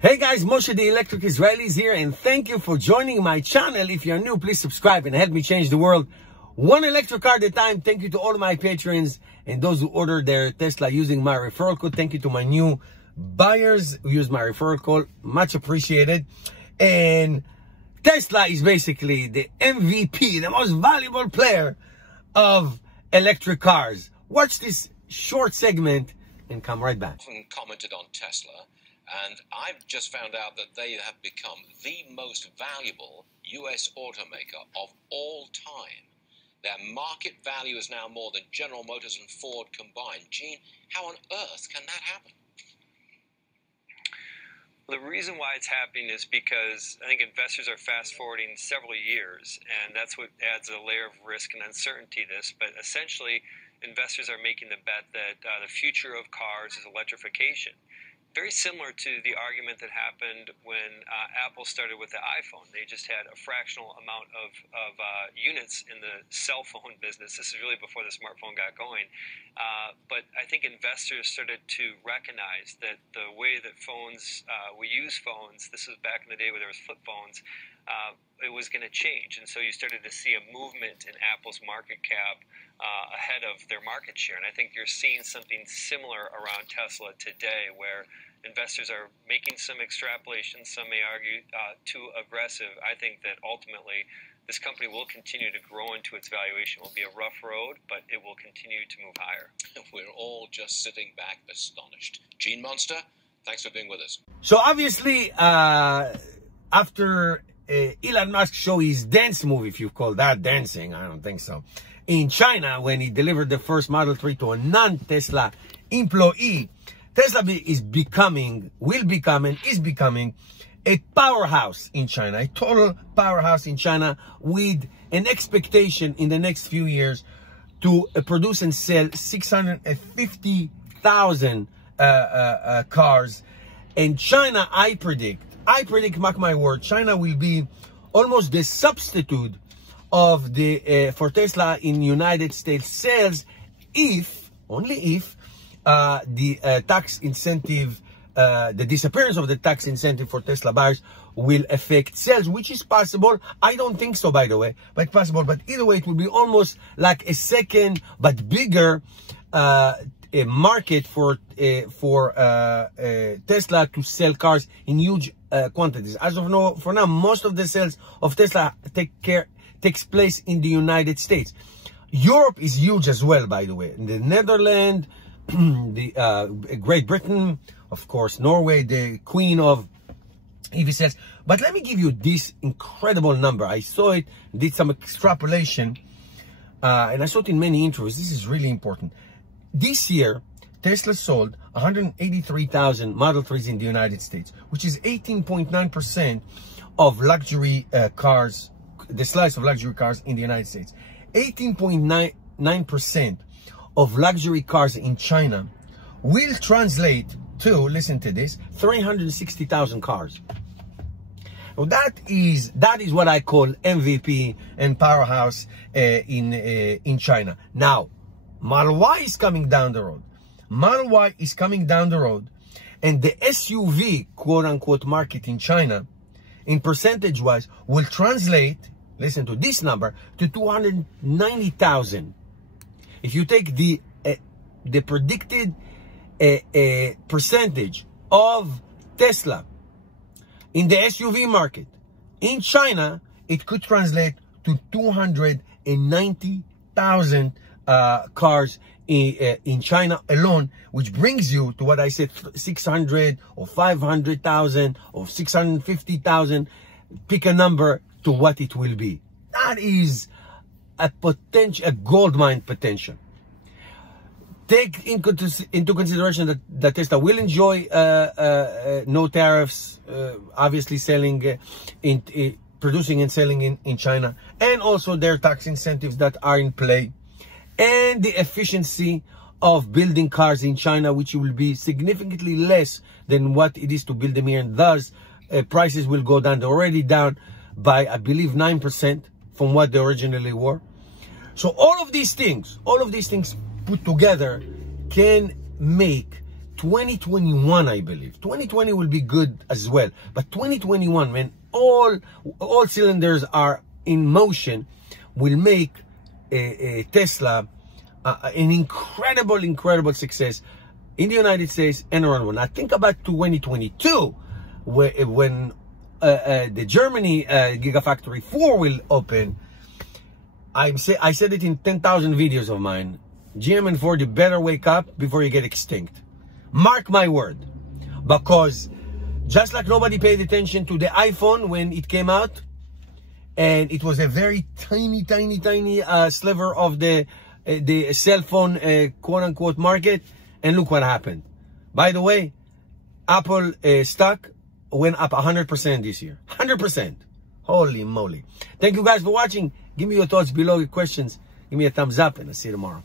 Hey guys, Moshe the Electric Israelis here, and thank you for joining my channel. If you're new, please subscribe and help me change the world one electric car at a time. Thank you to all of my patrons and those who ordered their Tesla using my referral code. Thank you to my new buyers who use my referral code. Much appreciated. And Tesla is basically the MVP, the most valuable player of electric cars. Watch this short segment and come right back. Often commented on Tesla, and I've just found out that they have become the most valuable US automaker of all time. Their market value is now more than General Motors and Ford combined. Gene, how on earth can that happen? The reason why it's happening is because I think investors are fast forwarding several years, and that's what adds a layer of risk and uncertainty to this. But essentially, investors are making the bet that the future of cars is electrification. Very similar to the argument that happened when Apple started with the iPhone. They just had a fractional amount of units in the cell phone business. This is really before the smartphone got going. But I think investors started to recognize that the way that phones, we use phones, this was back in the day where there was flip phones, it was going to change. And so you started to see a movement in Apple's market cap ahead of their market share. And I think you're seeing something similar around Tesla today, where investors are making some extrapolations. Some may argue too aggressive. I think that ultimately this company will continue to grow into its valuation. It will be a rough road, but it will continue to move higher. We're all just sitting back astonished. Gene Monster, thanks for being with us. So obviously, after Elon Musk showed his dance move, if you call that dancing, I don't think so, in China, when he delivered the first Model 3 to a non-Tesla employee, Tesla is becoming a powerhouse in China, a total powerhouse in China, with an expectation in the next few years to produce and sell 650,000 cars. And China, I predict, mark my word, China will be almost the substitute of the for Tesla in United States sales, if only if the tax incentive, the disappearance of the tax incentive for Tesla buyers will affect sales, which is possible. I don't think so, by the way, but possible. But either way, it will be almost like a second but bigger a market for Tesla to sell cars in huge quantities. As of now, for now, most of the sales of Tesla takes place in the United States. Europe is huge as well, by the way. In the Netherlands, the Great Britain, of course, Norway, the queen of EV sales. But let me give you this incredible number. I saw it, did some extrapolation, and I saw it in many interviews. This is really important. This year, Tesla sold 183,000 Model 3s in the United States, which is 18.9% of luxury cars, the slice of luxury cars in the United States. 18.9% of luxury cars in China will translate to, listen to this, 360,000 cars. Well, that is what I call MVP and powerhouse in China. Now, Model Y is coming down the road. Model Y is coming down the road, and the SUV, quote-unquote, market in China, in percentage-wise, will translate, listen to this number, to 290,000. If you take the predicted percentage of Tesla in the SUV market in China, it could translate to 290,000 cars in China alone, which brings you to what I said, 600 or 500,000 or 650,000. Pick a number to what it will be. That is a gold mine potential. Take into consideration that Tesla will enjoy no tariffs, obviously selling producing and selling in China, and also their tax incentives that are in play, and the efficiency of building cars in China, which will be significantly less than what it is to build them here, and thus prices will go down. They're already down by, I believe, 9% from what they originally were. So all of these things put together can make 2021, I believe. 2020 will be good as well. But 2021, when all cylinders are in motion, will make Tesla an incredible success in the United States and around the world. Now think about 2022, when the Germany Gigafactory 4 will open. I said it in 10,000 videos of mine. GM and Ford, you better wake up before you get extinct. Mark my word. Because just like nobody paid attention to the iPhone when it came out, and it was a very tiny sliver of the cell phone quote-unquote market, and look what happened. By the way, Apple stock went up 100% this year. 100%. Holy moly. Thank you guys for watching. Give me your thoughts below, your questions. Give me a thumbs up, and I'll see you tomorrow.